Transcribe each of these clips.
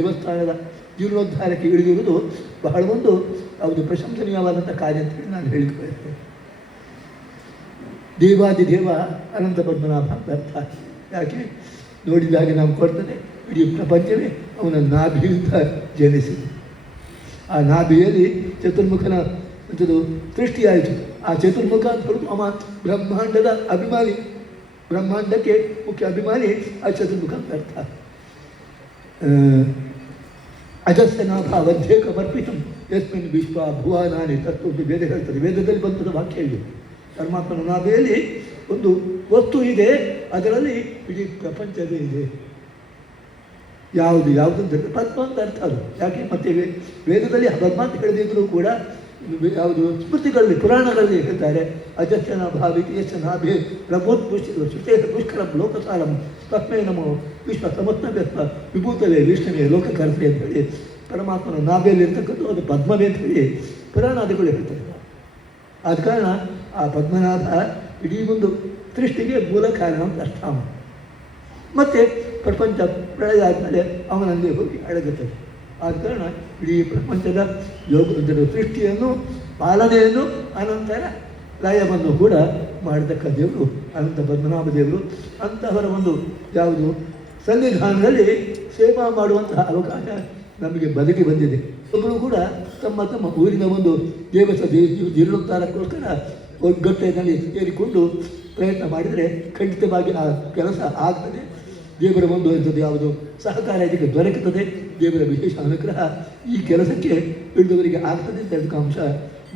ದೇವಸ್ಥಾನದ ಜೀರ್ಣೋದ್ಧಾರಕ್ಕೆ ಇಳಿದಿರುವುದು ಬಹಳ ಒಂದು ಅದು ಪ್ರಶಂಸನೀಯವಾದಂಥ ಕಾರ್ಯ ಅಂತೇಳಿ ನಾನು ಹೇಳಿಕೊಳ್ಳುತ್ತೇನೆ. ದೇವಾದಿದೇವ ಅನಂತ ಪದ್ಮನಾಭ ಅರ್ಥ. ಯಾಕೆ ನೋಡಿದಾಗೆ ನಾವು ಕೊಡ್ತದೆ ಇಡೀ ಪ್ರಪಂಚವೇ ಅವನ ನಾಭಿಯಿಂದ ಜನಿಸಿದೆ. ಆ ನಾಭಿಯಲ್ಲಿ ಚತುರ್ಮುಖನ ಅಂಥದ್ದು ಸೃಷ್ಟಿಯಾಯಿತು. ಆ ಚತುರ್ಮುಖ ಅಂತ ಹೇಳೋದು ಅವ ಬ್ರಹ್ಮಾಂಡದ ಅಭಿಮಾನಿ, ಬ್ರಹ್ಮಾಂಡಕ್ಕೆ ಮುಖ್ಯ ಅಭಿಮಾನಿ ಆ ಚತುರ್ಮುಖ ಅಂತ ಅರ್ಥ. ಅಜಸ್ಯ ನಾಭ ಅವಧ್ಯೇಕ ಬರ್ಪಿತಂ ಯಸ್ಮಿನ್ ವಿಶ್ವ ಭುವನಾನಿ ತತ್ವ ವೇದ ಹೇಳ್ತದೆ. ವೇದದಲ್ಲಿ ಬಂತದ ವಾಕ್ಯ ಇದು. ಪರಮಾತ್ಮನ ನಾಭಿಯಲ್ಲಿ ಒಂದು ವಸ್ತು ಇದೆ, ಅದರಲ್ಲಿ ಇಡೀ ಪ್ರಪಂಚವೇ ಇದೆ. ಯಾವುದು ಅಂತ ಪದ್ಮ ಅಂತ ಅರ್ಥ ಅದು. ಯಾಕೆ ಮತ್ತೆ ವೇದದಲ್ಲಿ ಪದ್ಮ ಅಂತ ಹೇಳಿದ್ರು ಕೂಡ ಯಾವುದು ಸ್ಮೃತಿಗಳಲ್ಲಿ ಪುರಾಣಗಳಲ್ಲಿ ಹೇಳ್ತಾರೆ. ಅಜಸ್ಯನ ಭಾವಿತಿ ಯಶ ನಾಭಿ ಪ್ರಭೋತ್ಪುಷ್ಟಿಗಳು ಶ್ರುತೇ ಪುಷ್ಕರ ಲೋಕಸಾರಂ ತಸ್ಮೈ ನಮೋ ವಿಶ್ವ ಸಮತ್ನವ್ಯಸ್ತ ವಿಭೂತವೇ ವಿಷ್ಣುವೇ ಲೋಕಕರ್ತೇ ಅಂತ ಹೇಳಿ ಪರಮಾತ್ಮನ ನಾಭಿಯಲ್ಲಿ ಇರ್ತಕ್ಕಂಥ ಅದು ಪದ್ಮವೇ ಅಂತ ಹೇಳಿ ಪುರಾಣಾದಿಗಳು ಹೇಳ್ತಾರೆ. ಆದ ಕಾರಣ ಆ ಪದ್ಮನಾಭ ಇಡೀ ಒಂದು ಸೃಷ್ಟಿಗೆ ಮೂಲ ಕಾರಣ ಅಂತ ಅರ್ಥ. ಮತ್ತು ಪ್ರಪಂಚ ಪ್ರಳಯ ಆದಮೇಲೆ ಅವನಲ್ಲಿ ಹೋಗಿ ಅಡಗುತ್ತದೆ. ಆದ ಕಾರಣ ಇಡೀ ಪ್ರಪಂಚದ ಯೋಗದ ಸೃಷ್ಟಿಯನ್ನು ಪಾಲನೆಯನ್ನು ಅನಂತರ ಲಯವನ್ನು ಕೂಡ ಮಾಡತಕ್ಕ ದೇವರು ಅನಂತ ಪದ್ಮನಾಭ ದೇವರು. ಅಂತಹವರ ಒಂದು ಯಾವುದು ಸನ್ನಿಧಾನದಲ್ಲಿ ಸೇವಾ ಮಾಡುವಂತಹ ಅವಕಾಶ ನಮಗೆ ಬದುಕಿ ಬಂದಿದೆ. ಒಬ್ಬರು ಕೂಡ ತಮ್ಮ ತಮ್ಮ ಊರಿನ ಒಂದು ಜೀರ್ಣೋದ್ಧಾರಕ್ಕೋಸ್ಕರ ಒಗ್ಗಟ್ಟಿನಲ್ಲಿ ಸೇರಿಕೊಂಡು ಪ್ರಯತ್ನ ಮಾಡಿದರೆ ಖಂಡಿತವಾಗಿ ಆ ಕೆಲಸ ಆಗ್ತದೆ. ದೇವರ ಒಂದು ಎಂಥದ್ದು ಯಾವುದು ಸಹಕಾರ ಇದಕ್ಕೆ ದೊರಕುತ್ತದೆ. ದೇವರ ವಿಶೇಷ ಅನುಗ್ರಹ ಈ ಕೆಲಸಕ್ಕೆ ಹಿಡಿದವರಿಗೆ ಆಗ್ತದೆ ಅಂತ ಅಂಶ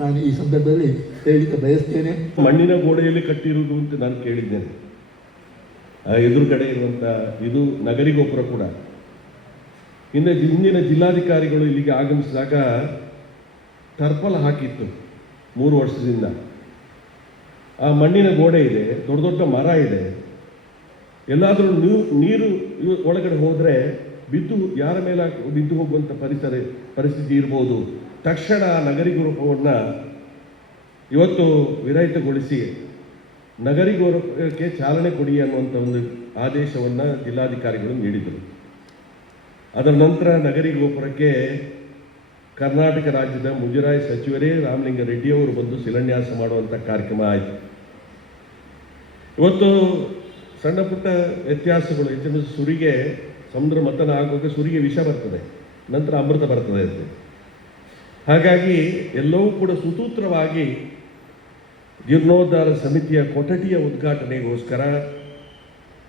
ನಾನು ಈ ಸಂದರ್ಭದಲ್ಲಿ ಹೇಳಲಿಕ್ಕೆ ಬಯಸ್ತೇನೆ. ಮಣ್ಣಿನ ಗೋಡೆಯಲ್ಲಿ ಕಟ್ಟಿರುವುದು ಅಂತ ನಾನು ಕೇಳಿದ್ದೇನೆ. ಎದುರುಗಡೆ ಇರುವಂಥ ಇದು ನಗರಿ ಗೋಪುರ ಕೂಡ ಹಿಂದಿನ ಜಿಲ್ಲಾಧಿಕಾರಿಗಳು ಇಲ್ಲಿಗೆ ಆಗಮಿಸಿದಾಗ ಟರ್ಪಲ್ ಹಾಕಿತ್ತು 3 ವರ್ಷದಿಂದ. ಆ ಮಣ್ಣಿನ ಗೋಡೆ ಇದೆ, ದೊಡ್ಡ ದೊಡ್ಡ ಮರ ಇದೆ. ಎಲ್ಲಾದರೂ ನೀರು ಒಳಗಡೆ ಹೋದರೆ ಬಿದ್ದು ಯಾರ ಮೇಲೆ ಬಿದ್ದು ಹೋಗುವಂಥ ಪರಿಸ್ಥಿತಿ ಇರ್ಬೋದು. ತಕ್ಷಣ ನಗರಿಗೋಪುರವನ್ನು ಇವತ್ತು ವಿರಹಿತಗೊಳಿಸಿ ನಗರಿಗೋಪುರಕ್ಕೆ ಚಾಲನೆ ಕೊಡಿ ಅನ್ನುವಂಥ ಒಂದು ಆದೇಶವನ್ನು ಜಿಲ್ಲಾಧಿಕಾರಿಗಳು ನೀಡಿದರು. ಅದರ ನಂತರ ನಗರಿಗೋಪುರಕ್ಕೆ ಕರ್ನಾಟಕ ರಾಜ್ಯದ ಮುಜರಾಯಿ ಸಚಿವರೇ ರಾಮಲಿಂಗ ರೆಡ್ಡಿಯವರು ಬಂದು ಶಿಲಾನ್ಯಾಸ ಮಾಡುವಂಥ ಕಾರ್ಯಕ್ರಮ ಆಯಿತು. ಇವತ್ತು ಸಣ್ಣ ಪುಟ್ಟ ವ್ಯತ್ಯಾಸಗಳು, ಹೆಚ್ಚಿನ ಸುರಿಗೆ ಸಮುದ್ರ ಮಥನ ಆಗುವಾಗ ಸುರಿಗೆ ವಿಷ ಬರ್ತದೆ, ನಂತರ ಅಮೃತ ಬರ್ತದೆ ಅಂತ. ಹಾಗಾಗಿ ಎಲ್ಲವೂ ಕೂಡ ಸುಸೂತ್ರವಾಗಿ ಜೀರ್ಣೋದ್ಧಾರ ಸಮಿತಿಯ ಕೊಠಡಿಯ ಉದ್ಘಾಟನೆಗೋಸ್ಕರ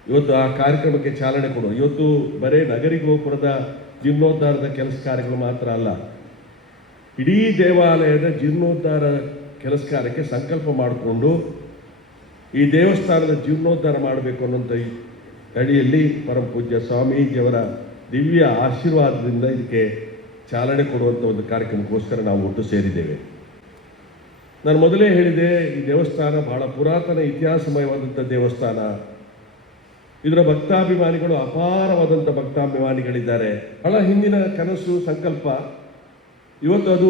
ಇವತ್ತು ಆ ಕಾರ್ಯಕ್ರಮಕ್ಕೆ ಚಾಲನೆ ಕೊಡು. ಇವತ್ತು ಬರೀ ನಗರಿಗೋಪುರದ ಜೀರ್ಣೋದ್ಧಾರದ ಕೆಲಸ ಕಾರ್ಯಗಳು ಮಾತ್ರ ಅಲ್ಲ, ಇಡೀ ದೇವಾಲಯದ ಜೀರ್ಣೋದ್ಧಾರ ಕೆಲಸ ಕಾರ್ಯಕ್ಕೆ ಸಂಕಲ್ಪ ಮಾಡಿಕೊಂಡು ಈ ದೇವಸ್ಥಾನದ ಜೀರ್ಣೋದ್ಧಾರ ಮಾಡಬೇಕು ಅನ್ನೋಂಥ ಅಡಿಯಲ್ಲಿ ಪರಮ ಪೂಜ್ಯ ಸ್ವಾಮೀಜಿಯವರ ದಿವ್ಯ ಆಶೀರ್ವಾದದಿಂದ ಇದಕ್ಕೆ ಚಾಲನೆ ಕೊಡುವಂಥ ಒಂದು ಕಾರ್ಯಕ್ರಮಕ್ಕೋಸ್ಕರ ನಾವು ಒಟ್ಟು ಸೇರಿದ್ದೇವೆ. ನಾನು ಮೊದಲೇ ಹೇಳಿದೆ, ಈ ದೇವಸ್ಥಾನ ಬಹಳ ಪುರಾತನ ಇತಿಹಾಸಮಯವಾದಂಥ ದೇವಸ್ಥಾನ. ಇದರ ಭಕ್ತಾಭಿಮಾನಿಗಳು ಅಪಾರವಾದಂಥ ಭಕ್ತಾಭಿಮಾನಿಗಳಿದ್ದಾರೆ. ಬಹಳ ಹಿಂದಿನ ಕನಸು ಸಂಕಲ್ಪ ಇವತ್ತು ಅದು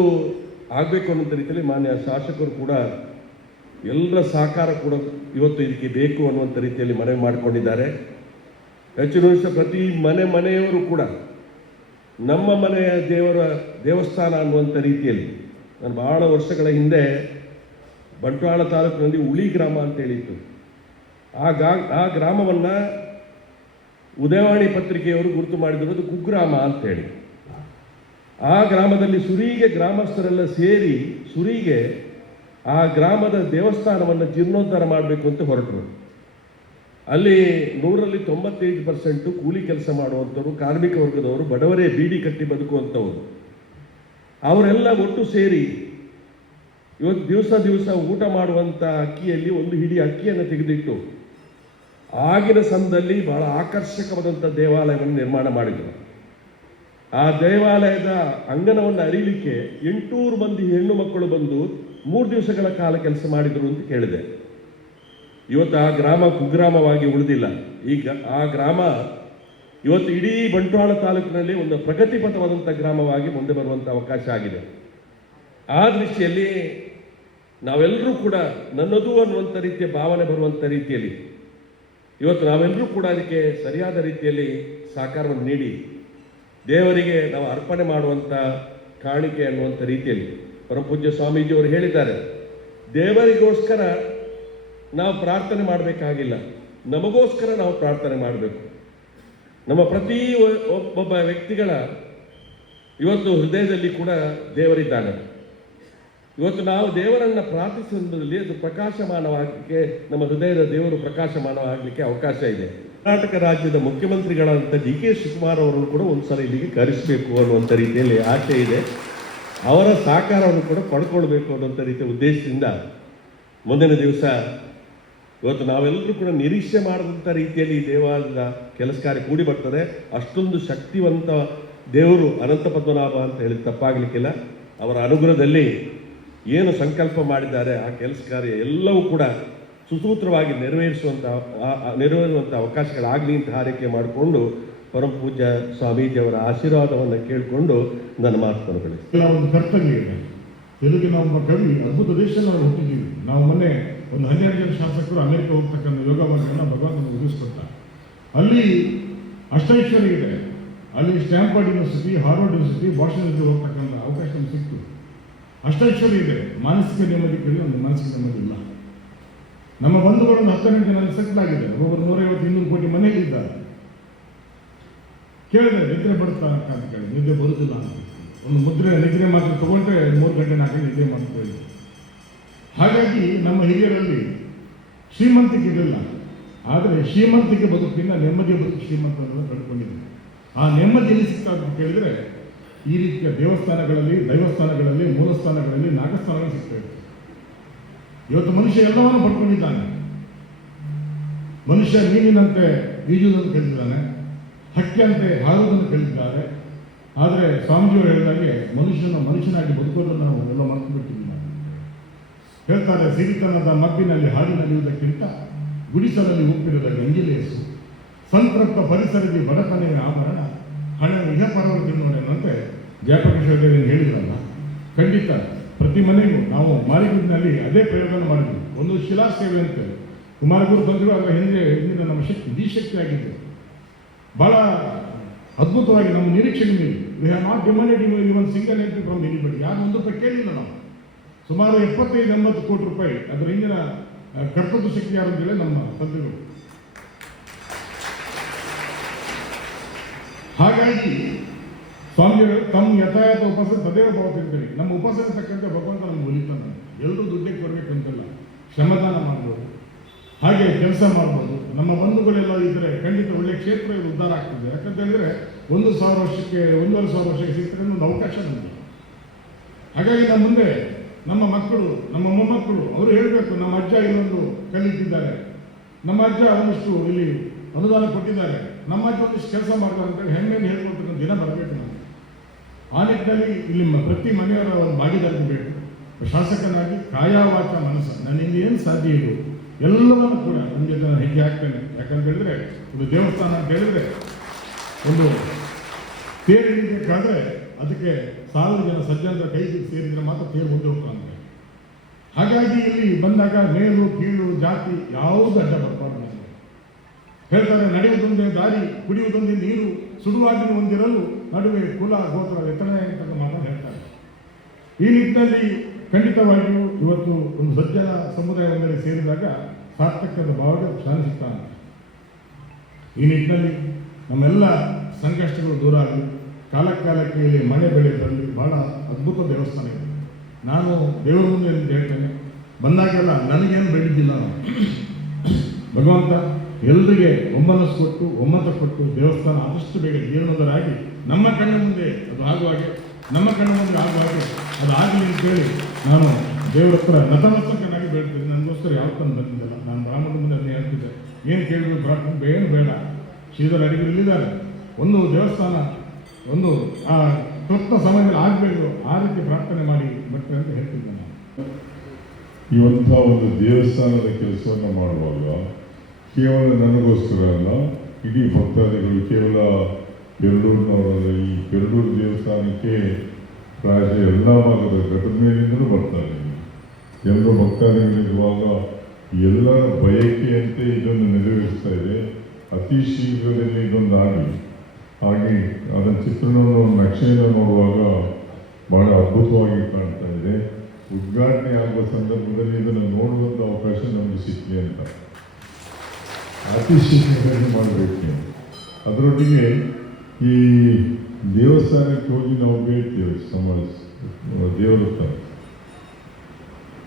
ಆಗಬೇಕು ಅನ್ನೋ ರೀತಿಯಲ್ಲಿ ಮಾನ್ಯ ಶಾಸಕರು ಕೂಡ ಎಲ್ಲರ ಸಹಕಾರ ಕೂಡ ಇವತ್ತು ಇದಕ್ಕೆ ಬೇಕು ಅನ್ನುವಂಥ ರೀತಿಯಲ್ಲಿ ಮನವಿ ಮಾಡಿಕೊಂಡಿದ್ದಾರೆ. ಹೆಚ್ಚಿನ ವರ್ಷ ಪ್ರತಿ ಮನೆಯವರು ಕೂಡ ನಮ್ಮ ಮನೆಯ ದೇವಸ್ಥಾನ ಅನ್ನುವಂಥ ರೀತಿಯಲ್ಲಿ, ನಾನು ಬಹಳ ವರ್ಷಗಳ ಹಿಂದೆ ಬಂಟ್ವಾಳ ತಾಲೂಕಿನಲ್ಲಿ ಉಳಿ ಗ್ರಾಮ ಅಂತೇಳಿತ್ತು. ಆ ಗ್ರಾಮವನ್ನು ಉದಯವಾಣಿ ಪತ್ರಿಕೆಯವರು ಗುರುತು ಮಾಡಿದಿರೋದು ಕುಗ್ರಾಮ ಅಂತೇಳಿ. ಆ ಗ್ರಾಮದಲ್ಲಿ ಸುರಿಗೆ ಗ್ರಾಮಸ್ಥರೆಲ್ಲ ಸೇರಿ ಸುರಿಗೆ ಆ ಗ್ರಾಮದ ದೇವಸ್ಥಾನವನ್ನು ಜೀರ್ಣೋದ್ಧಾರ ಮಾಡಬೇಕು ಅಂತ ಹೊರಟರು. ಅಲ್ಲಿ 100ರಲ್ಲಿ 95% ಕೂಲಿ ಕೆಲಸ ಮಾಡುವಂಥವ್ರು, ಕಾರ್ಮಿಕ ವರ್ಗದವರು, ಬಡವರೇ ಬೀಡಿ ಕಟ್ಟಿ ಬದುಕುವಂಥವ್ರು. ಅವರೆಲ್ಲ ಒಟ್ಟು ಸೇರಿ ಇವತ್ತು ದಿವಸ ಊಟ ಮಾಡುವಂಥ ಅಕ್ಕಿಯಲ್ಲಿ ಒಂದು ಹಿಡಿ ಅಕ್ಕಿಯನ್ನು ತೆಗೆದಿಟ್ಟು ಆಗಿನ ಸಮಯದಲ್ಲಿ ಬಹಳ ಆಕರ್ಷಕವಾದಂಥ ದೇವಾಲಯವನ್ನು ನಿರ್ಮಾಣ ಮಾಡಿದರು. ಆ ದೇವಾಲಯದ ಅಂಗನವನ್ನು ಅರಿಲಿಕ್ಕೆ 800 ಮಂದಿ ಹೆಣ್ಣು ಮಕ್ಕಳು ಬಂದು 3 ದಿವಸಗಳ ಕಾಲ ಕೆಲಸ ಮಾಡಿದರು ಅಂತ ಕೇಳಿದೆ. ಇವತ್ತು ಆ ಗ್ರಾಮ ಕುಗ್ರಾಮವಾಗಿ ಉಳಿದಿಲ್ಲ. ಈಗ ಆ ಗ್ರಾಮ ಇವತ್ತು ಇಡೀ ಬಂಟ್ವಾಳ ತಾಲೂಕಿನಲ್ಲಿ ಒಂದು ಪ್ರಗತಿಪಥವಾದಂಥ ಗ್ರಾಮವಾಗಿ ಮುಂದೆ ಬರುವಂಥ ಅವಕಾಶ ಆಗಿದೆ. ಆ ದೃಷ್ಟಿಯಲ್ಲಿ ನಾವೆಲ್ಲರೂ ಕೂಡ ನನ್ನದು ಅನ್ನುವಂಥ ರೀತಿಯ ಭಾವನೆ ಬರುವಂಥ ರೀತಿಯಲ್ಲಿ ಇವತ್ತು ನಾವೆಲ್ಲರೂ ಕೂಡ ಅದಕ್ಕೆ ಸರಿಯಾದ ರೀತಿಯಲ್ಲಿ ಸಹಕಾರವನ್ನು ನೀಡಿ ದೇವರಿಗೆ ನಾವು ಅರ್ಪಣೆ ಮಾಡುವಂಥ ಕಾಣಿಕೆ ಅನ್ನುವಂಥ ರೀತಿಯಲ್ಲಿ ಪರಮಪೂಜ್ಯ ಸ್ವಾಮೀಜಿಯವರು ಹೇಳಿದ್ದಾರೆ, ದೇವರಿಗೋಸ್ಕರ ನಾವು ಪ್ರಾರ್ಥನೆ ಮಾಡಬೇಕಾಗಿಲ್ಲ, ನಮಗೋಸ್ಕರ ನಾವು ಪ್ರಾರ್ಥನೆ ಮಾಡಬೇಕು. ನಮ್ಮ ಪ್ರತಿ ಒಬ್ಬ ವ್ಯಕ್ತಿಗಳ ಇವತ್ತು ಹೃದಯದಲ್ಲಿ ಕೂಡ ದೇವರಿದ್ದಾನೆ. ಇವತ್ತು ನಾವು ದೇವರನ್ನು ಪ್ರಾರ್ಥಿಸುವುದರಲ್ಲಿ ಅದು ಪ್ರಕಾಶಮಾನವಾಗಲಿಕ್ಕೆ, ನಮ್ಮ ಹೃದಯದ ದೇವರು ಪ್ರಕಾಶಮಾನವಾಗಲಿಕ್ಕೆ ಅವಕಾಶ ಇದೆ. ಕರ್ನಾಟಕ ರಾಜ್ಯದ ಮುಖ್ಯಮಂತ್ರಿಗಳಾದಂಥ DK ಶಿವಕುಮಾರ್ ಅವರನ್ನು ಕೂಡ ಒಂದ್ಸಲ ಇಲ್ಲಿಗೆ ಕರೆಸಬೇಕು ಅನ್ನುವಂಥ ರೀತಿಯಲ್ಲಿ ಆಸೆ ಇದೆ. ಅವರ ಸಹಕಾರವನ್ನು ಕೂಡ ಪಡ್ಕೊಳ್ಬೇಕು ಅನ್ನುವಂಥ ರೀತಿಯ ಉದ್ದೇಶದಿಂದ ಮುಂದಿನ ದಿವಸ ಇವತ್ತು ನಾವೆಲ್ಲರೂ ಕೂಡ ನಿರೀಕ್ಷೆ ಮಾಡಿದಂಥ ರೀತಿಯಲ್ಲಿ ಈ ದೇವಾಲಯದ ಕೆಲಸ ಕಾರ್ಯ ಕೂಡಿ ಬರ್ತದೆ. ಅಷ್ಟೊಂದು ಶಕ್ತಿವಂತ ದೇವರು ಅನಂತ ಪದ್ಮನಾಭ ಅಂತ ಹೇಳಿ ತಪ್ಪಾಗಲಿಕ್ಕಿಲ್ಲ. ಅವರ ಅನುಗ್ರಹದಲ್ಲಿ ಏನು ಸಂಕಲ್ಪ ಮಾಡಿದ್ದಾರೆ ಆ ಕೆಲಸ ಕಾರ್ಯ ಎಲ್ಲವೂ ಕೂಡ ಸುಸೂತ್ರವಾಗಿ ನೆರವೇರಿಸುವಂಥ ಅವಕಾಶಗಳಾಗಲಿ ಅಂತ ಹಾರೈಕೆ ಮಾಡಿಕೊಂಡು ಪರಮ ಪೂಜ್ಯ ಸ್ವಾಮೀಜಿಯವರ ಆಶೀರ್ವಾದವನ್ನು ಕೇಳಿಕೊಂಡು ನನ್ನ ಮಾತನ್ನು ಬೆಳೆಸಿ. ಒಂದು ಕರ್ತವ್ಯ ಇದೆ. ತೆಲುಗಿನ ಒಬ್ಬ ಕವಿ, ಅದ್ಭುತ ದೇಶದಲ್ಲಿ ನಾವು ಹುಟ್ಟಿದ್ದೀವಿ. ನಾವು ಮೊನ್ನೆ ಒಂದು 12 ಜನ ಶಾಸಕರು ಅಮೆರಿಕ ಹೋಗ್ತಕ್ಕಂಥ ಯೋಗ ಮಾರ್ಗವನ್ನು ಭಗವಂತನ ಉದಿಸ್ಕೊಡ್ತಾರೆ. ಅಲ್ಲಿ ಅಷ್ಟೈಶ್ವರ್ಯ ಇದೆ. ಅಲ್ಲಿ Stanford university, Harvard university, Boston university ಹೋಗ್ತಕ್ಕಂಥ ಅವಕಾಶ ನಮ್ಗೆ ಸಿಕ್ತು. ಅಷ್ಟೈಶ್ವರ್ಯ ಇದೆ. ಮಾನಸಿಕ ನೆಮ್ಮದಿ ಕಡೆ ಒಂದು ಮಾನಸಿಕ ನೆಮ್ಮದಿ ಇಲ್ಲ. ನಮ್ಮ ಬಂಧುಗಳನ್ನು 18 ಜನ ಸೆಟ್ಲ್ ಆಗಿದೆ. ಒಬ್ಬರು 150-200 ಕೋಟಿ ಮನೆಯಲ್ಲಿ ಇದ್ದಾರೆ. ಕೇಳಿದೆ, ನಿದ್ರೆ ಬರುತ್ತಾ ಅಂತ ಕೇಳಿ, ನಿದ್ರೆ ಬರುತ್ತಿಲ್ಲ ಅಂತ. ಒಂದು ನಿದ್ರೆ ಮಾತ್ರ ತಗೊಂಡ್ರೆ 3 ಗಂಟೆ 4 ಗಂಟೆ ನಿದ್ರೆ ಮಾಡ್ತಾ. ಹಾಗಾಗಿ ನಮ್ಮ ಹಿರಿಯರಲ್ಲಿ ಶ್ರೀಮಂತಿಕೆ ಇರಲಿಲ್ಲ. ಆದರೆ ಶ್ರೀಮಂತಿಕೆ ಬದುಕಿನ ನೆಮ್ಮದಿಯ ಬದುಕು ಶ್ರೀಮಂತರನ್ನು ಕಂಡುಕೊಂಡಿದೆ. ಆ ನೆಮ್ಮದಿ ಎಲ್ಲಿ ಸಿಗ್ತಾ ಅಂತ ಕೇಳಿದರೆ ಈ ರೀತಿಯ ದೇವಸ್ಥಾನಗಳಲ್ಲಿ, ದೈವಸ್ಥಾನಗಳಲ್ಲಿ, ಮೂಲಸ್ಥಾನಗಳಲ್ಲಿ, ನಾಗಸ್ಥಾನಗಳು ಸಿಗ್ತಾ ಇದೆ. ಇವತ್ತು ಮನುಷ್ಯ ಎಲ್ಲವನ್ನು ಪಡ್ಕೊಂಡಿದ್ದಾನೆ. ಮನುಷ್ಯ ಮೀನಿನಂತೆ ಈಜುವುದನ್ನು ಕಲಿತಿದ್ದಾನೆ, ಹಕ್ಕಿಯಂತೆ ಹಾರುವುದನ್ನು ಕಲಿತಿದ್ದಾರೆ. ಆದರೆ ಸ್ವಾಮೀಜಿಯವರು ಹೇಳಿದಾಗೆ ಮನುಷ್ಯನಾಗಿ ಬದುಕೋದನ್ನು ನಾವು ಎಲ್ಲ ಮರೆತುಬಿಟ್ಟಿದ್ದೀವಿ. ಹೇಳ್ತಾರೆ, ಸಿರಿತನದ ಮಬ್ಬಿನಲ್ಲಿ ಹಾಡಿನಲ್ಲಿರುವುದಕ್ಕಿಂತ ಗುಡಿಸಲಲ್ಲಿ ಉಪ್ಪಿರದ ಗಂಗಿಲೇಸು, ಸಂತೃಪ್ತ ಪರಿಸರದಲ್ಲಿ ಬಡತನೆಯ ಆಭರಣ, ಹಣ ಇಹಪರವರು ತಿನ್ನೋಣೆನ್ನುವಂತೆ ಜಯಪ್ರಕಾಶ್ ಹೆಗಡೆ ಹೇಳಿದ್ರಲ್ಲ. ಖಂಡಿತ ಪ್ರತಿ ಮನೆಗೂ ನಾವು ಮಾಲಿಕೂರಿನಲ್ಲಿ ಅದೇ ಪ್ರಯೋಗನ ಮಾಡಿದ್ವಿ. ಒಂದು ಶಿಲಾ ಸೇವೆ ಅಂತ ಕುಮಾರಗುರು ಬಂದರು. ಅದರ ಹಿಂದಿನ ನಮ್ಮ ಶಕ್ತಿ ದಿಶಕ್ತಿ ಆಗಿದ್ದು ಬಹಳ ಅದ್ಭುತವಾಗಿ ನಮ್ಮ ನಿರೀಕ್ಷೆಗೆ ಮೀರಿ. We have not demanded even single entry from anybody. ಯಾರು 1 ರೂಪಾಯಿ ಕೇಳಿಲ್ಲ ನಾವು. ಸುಮಾರು 75-80 ಕೋಟಿ ರೂಪಾಯಿ ಅದರ ಹಿಂದಿನ ಕರ್ತೃತ್ವ ಶಕ್ತಿ ಯಾರು ಅಂತೇಳಿ ನಮ್ಮ ತಂದೆಗಳು. ಹಾಗಾಗಿ ಸ್ವಾಮಿಗಳು ತಮ್ಮ ಯಥಾಯಥ ಉಪಾಸನೆ ತದೇವ ಭಾವತಿರ್ತಾರೆ. ನಮ್ಮ ಉಪಾಸನೆ ತಕ್ಕಂತೆ ಭಗವಂತ ನಮ್ಗೆ ಒಲಿತಾನೆ. ಎಲ್ಲರೂ ದುಡ್ಡಿಗೆ ಬರಬೇಕಂತಲ್ಲ, ಶ್ರಮದಾನ ಮಾಡ್ಬೋದು, ಹಾಗೆ ಕೆಲಸ ಮಾಡ್ಬೋದು. ನಮ್ಮ ಬಂಧುಗಳೆಲ್ಲ ಇದ್ದರೆ ಖಂಡಿತ ಒಳ್ಳೆಯ ಕ್ಷೇತ್ರ ಇದು ಉದ್ಧಾರ ಆಗ್ತದೆ. ಯಾಕಂತ ಹೇಳಿದ್ರೆ 1,000 ವರ್ಷಕ್ಕೆ 1,500 ವರ್ಷಕ್ಕೆ ಸಿಗ್ತಕ್ಕಂಥ ಒಂದು ಅವಕಾಶ ನಮಗೆ. ಹಾಗಾಗಿ ನಮ್ಮ ಮುಂದೆ ನಮ್ಮ ಮಕ್ಕಳು, ನಮ್ಮ ಮೊಮ್ಮಕ್ಕಳು ಅವರು ಹೇಳಬೇಕು, ನಮ್ಮ ಅಜ್ಜ ಇಲ್ಲೊಂದು ಕಲಿತಿದ್ದಾರೆ, ನಮ್ಮ ಅಜ್ಜ ಒಂದಿಷ್ಟು ಇಲ್ಲಿ ಅನುದಾನ ಕೊಟ್ಟಿದ್ದಾರೆ, ನಮ್ಮ ಅಜ್ಜ ಒಂದಿಷ್ಟು ಕೆಲಸ ಮಾಡ್ತಾರೆ ಅಂತ ಹೆಮ್ಮೆಯನ್ನು ಹೇಳ್ಕೊಳ್ತಕ್ಕಂಥ ದಿನ ಬರಬೇಕು. ನಾವು ಆ ನಿಟ್ಟಿನಲ್ಲಿ ಇಲ್ಲಿ ಪ್ರತಿ ಮನೆಯವರ ಒಂದು ಭಾಗಿದಾರಿ ಬೇಕು. ಶಾಸಕನಾಗಿ ಕಾಯವಾಚ ಮನಸ್ಸು ನನ್ನಿಂದ ಏನು ಸಾಧ್ಯ ಇಲ್ಲ ಎಲ್ಲವನ್ನು ಕೂಡ ನನ್ನ ಜೊತೆ ನಾನು ಹೆಜ್ಜೆ ಹಾಕ್ತೇನೆ. ಯಾಕಂತ ಹೇಳಿದ್ರೆ ಇದು ದೇವಸ್ಥಾನ ಅಂತ ಹೇಳಿದ್ರೆ ಒಂದು ತೇರು ಹಿಡಿಬೇಕಾದ್ರೆ ಅದಕ್ಕೆ 1000 ಜನ ಸಜ್ಜನರ ಕೈ ಸೇರಿದ್ರೆ ಮಾತ್ರ ತೇರು ಮುಂದೆ ಹೋಗ್ತಾನೆ. ಹಾಗಾಗಿ ಇಲ್ಲಿ ಬಂದಾಗ ಮೇಲು ಕೀಳು ಜಾತಿ ಯಾವುದು ಅಡ್ಡ ಬರಬಾರ್ದು. ಹೇಳ್ತಾರೆ, ನಡೆಯುವುದೊಂದೇ ದಾರಿ, ಕುಡಿಯುವುದೊಂದೇ ನೀರು, ಸುಡುವಾಗಿನ ಹೊಂದಿರಲು ನಡುವೆ ಕುಲ ಗೋತ್ರ ಎತ್ತನೆ ಅಂತ ಮಾತನ್ನು ಹೇಳ್ತಾರೆ. ಈ ನಿಟ್ಟಿನಲ್ಲಿ ಖಂಡಿತವಾಗಿಯೂ ಇವತ್ತು ಒಂದು ಸಜ್ಜನ ಸಮುದಾಯದಲ್ಲಿ ಸೇರಿದಾಗ ಸಾರ್ಥಕ್ಯದ ಭಾವನೆ ಶಾಂತಿಸ್ತಾನೆ. ಈ ನಿಟ್ಟಿನಲ್ಲಿ ನಮ್ಮೆಲ್ಲ ಸಂಕಷ್ಟಗಳು ದೂರ ಆಗಲಿ, ಕಾಲಕ್ಕೆ ಇಲ್ಲಿ ಮಳೆ ಬೆಳೆ ಬರಲಿ. ಬಹಳ ಅದ್ಭುತ ದೇವಸ್ಥಾನ ಇದೆ. ನಾನು ದೇವರ ಮುಂದೆ ಹೇಳ್ತೇನೆ, ಬಂದಾಗೆಲ್ಲ ನನಗೇನು ಬೆಳೆದಿಲ್ಲ, ಭಗವಂತ ಎಲ್ರಿಗೆ ಒಮ್ಮನಸ್ಸು ಕೊಟ್ಟು ಒಮ್ಮತ ಕೊಟ್ಟು ದೇವಸ್ಥಾನ ಆದಷ್ಟು ಬೇಗ ಜೀರ್ಣೋದ್ಧರಾಗಿ ನಮ್ಮ ಕಣ್ಣ ಮುಂದೆ ಅದು ಆಗುವಾಗೆ, ನಮ್ಮ ಕಣ್ಣ ಮುಂದೆ ಆಗುವಾಗೆ ಅದು ಆಗಲಿ ಅಂತೇಳಿ ನಾನು ದೇವರ ಹತ್ರ ನತಮಸ್ತಕನಾಗಿ ಬೇಡ್ತೀನಿ. ನನಗೋಸ್ಕರ ಯಾವತ್ತೂ ಬಂದಿದ್ದಿಲ್ಲ. ನಾನು ಬ್ರಾಹ್ಮಣ ಮುಂದೆ ಅದನ್ನ ಹೇಳ್ತಿದ್ದೆ, ಏನು ಕೇಳಬೇಕು ಬ್ರಾಹ್ಮಣ ಏನು ಬೇಡ, ಶ್ರೀಧರ ಅಡಿಗರು ಇಲ್ಲಿದ್ದಾರೆ, ಒಂದು ದೇವಸ್ಥಾನ ಒಂದು ಆ ತುರ್ತ ಸಮಯದಲ್ಲಿ ಆಗಬೇಕು, ಆ ರೀತಿ ಪ್ರಾರ್ಥನೆ ಮಾಡಿ ಬಟ್ಟೆ ಅಂತ ಹೇಳ್ತಿದ್ದೆ ನಾನು. ಇವಂಥ ಒಂದು ದೇವಸ್ಥಾನದ ಕೆಲಸವನ್ನು ಮಾಡುವಾಗ ಕೇವಲ ನನಗೋಸ್ಕರ ಅಲ್ಲ, ಇಡೀ ಭಕ್ತಾದಿಗಳು ಕೇವಲ ಪೆರಡೂರಿನವರಲ್ಲ, ಈ ಪೆರಡೂರು ದೇವಸ್ಥಾನಕ್ಕೆ ಪ್ರಾಯಶಃ ಎಲ್ಲ ಭಾಗದ ಘಟನೆಯಿಂದಲೂ ಬರ್ತಾರೆ. ಎಲ್ಲರೂ ಭಕ್ತಾದಿಗಳಿರುವಾಗ ಎಲ್ಲರ ಬಯಕೆಯಂತೆ ಇದನ್ನು ನೆರವೇರಿಸ್ತಾ ಇದೆ. ಅತಿ ಶೀಘ್ರದಲ್ಲಿ ಇದೊಂದು ಆಗಲಿ. ಹಾಗೆ ಅದರ ಚಿತ್ರಣವನ್ನು ನಕ್ಷೆಯನ್ನು ನೋಡುವಾಗ ಬಹಳ ಅದ್ಭುತವಾಗಿ ಕಾಣ್ತಾ ಇದೆ. ಉದ್ಘಾಟನೆ ಆಗುವ ಸಂದರ್ಭದಲ್ಲಿ ಇದನ್ನು ನೋಡುವಂಥ ಅವಕಾಶ ನಮಗೆ ಸಿಕ್ಕಲಿ ಅಂತ ಅತಿ ಶೀಘ್ರದಲ್ಲಿ ಮಾಡಬೇಕು. ಅದರೊಟ್ಟಿಗೆ ಈ ದೇವಸ್ಥಾನಕ್ಕೆ ಹೋಗಿ ನಾವು ಬೇಡ್ತೇವೆ, ಸಮಾಜ ದೇವಸ್ಥಾನ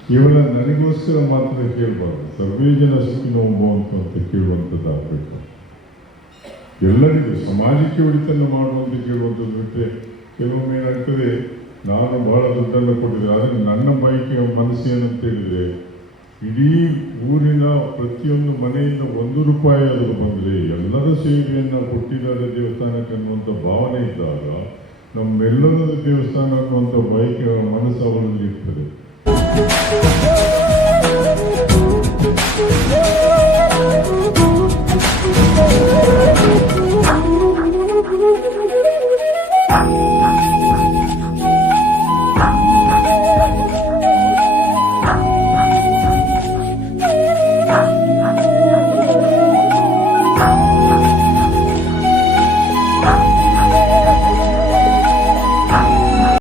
ಕೇವಲ ನನಗೋಸ್ಕರ ಮಾತ್ರ ಕೇಳಬಾರ್ದು, ಸರ್ವೇ ಜನ ಸುಖಿನೋ ಭವಂತು ಅಂತ ಕೇಳುವಂಥದ್ದಾಗಬೇಕು. ಎಲ್ಲರಿಗೂ ಸಮಾಜಕ್ಕೆ ಒಳಿತನ್ನು ಮಾಡುವಂತೆ ಕೇಳುವಂಥದ್ದು ಬಿಟ್ಟರೆ ಕೆಲವೊಮ್ಮೆ ಏನಾಗ್ತದೆ, ನಾನು ಬಹಳ ದುಡ್ಡನ್ನು ಕೊಟ್ಟಿದ್ದೆ, ಆದರೆ ನನ್ನ ಬಯಕೆಯ ಮನಸ್ಸು ಏನಂತ ಹೇಳಿದರೆ ಇಡೀ ಊರಿನ ಪ್ರತಿಯೊಂದು ಮನೆಯಿಂದ 1 ರೂಪಾಯಿ ಆದರೂ ಬಂದರೆ ಎಲ್ಲರ ಸೇವೆಯನ್ನು ಕೊಟ್ಟಿದ್ದಾರೆ ದೇವಸ್ಥಾನಕ್ಕೆ ಅನ್ನುವಂಥ ಭಾವನೆ ಇದ್ದಾಗ ನಮ್ಮೆಲ್ಲರ ದೇವಸ್ಥಾನ ಅನ್ನುವಂಥ ಬಯಕೆಯ ಮನಸ್ಸು ಅವರಲ್ಲಿ ಇರ್ತದೆ.